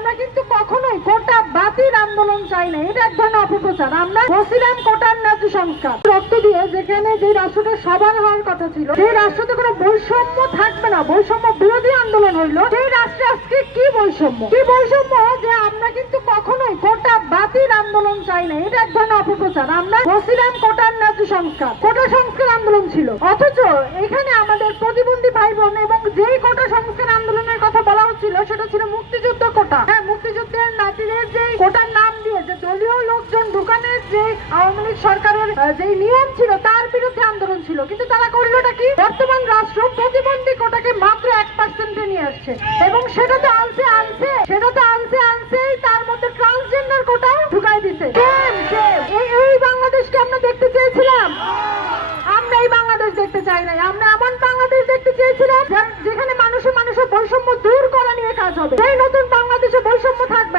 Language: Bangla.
আমরা কিন্তু কখনোই কোটা বাতিল আন্দোলন চাই না, এটা এক ধরনের অপপ্রচার। আমরা বলছিলাম কোটার ন্যায্য সংস্কার, রক্ত দিয়ে যেখানে যে রাষ্ট্রটা সবার হওয়ার কথা ছিল, সেই রাষ্ট্রতে কোনো বৈষম্য থাকবে না, বৈষম্য বিরোধী আন্দোলন হইলো। সেই রাষ্ট্রে আজকে কি বৈষম্য, কি বৈষম্য যে আমরা কিন্তু কখনোই কোটা বাতিল আন্দোলন চাই না, এটা এক ধরনের অপপ্রচার। আমরা বলছিলাম কোটার ন্যায্য সংস্কার, কোটা সংস্কার আন্দোলন ছিল, অথচ এখানে আমাদের প্রতিবন্ধী ভাই বোন এবং যেই কোটা সংস্কার আন্দোলনের কথা বলা হচ্ছিল সেটা ছিল মুক্তিযুদ্ধ কোটা। হ্যাঁ, মুক্তিযুদ্ধের নাতিদের যে কোটার নাম দিয়ে যে দলীয় লোকজন ঢুকানোর যে আওয়ামী লীগ সরকারের যে নিয়ম ছিল তার বিরুদ্ধে আন্দোলন ছিল, কিন্তু তারা করলোটা কি? বর্তমান রাষ্ট্র প্রতিবন্ধী কোটাকে মাত্র 1% নিয়ে আসছে এবং সেটা তো আনছেই তার মধ্যে ট্রান্সজেন্ডার কোটাও ঢুকাই দিছে। এই বাংলাদেশকে আমরা দেখতে চেয়েছিলাম? আমরা এই বাংলাদেশ দেখতে চাই নাই। আমরা এমন বাংলাদেশ দেখতে চেয়েছিলাম যেখানে মানুষের বৈষম্য দূর করা নিয়ে কাজ হবে। এই নতুন বাংলাদেশে বৈষম্য থাকবে।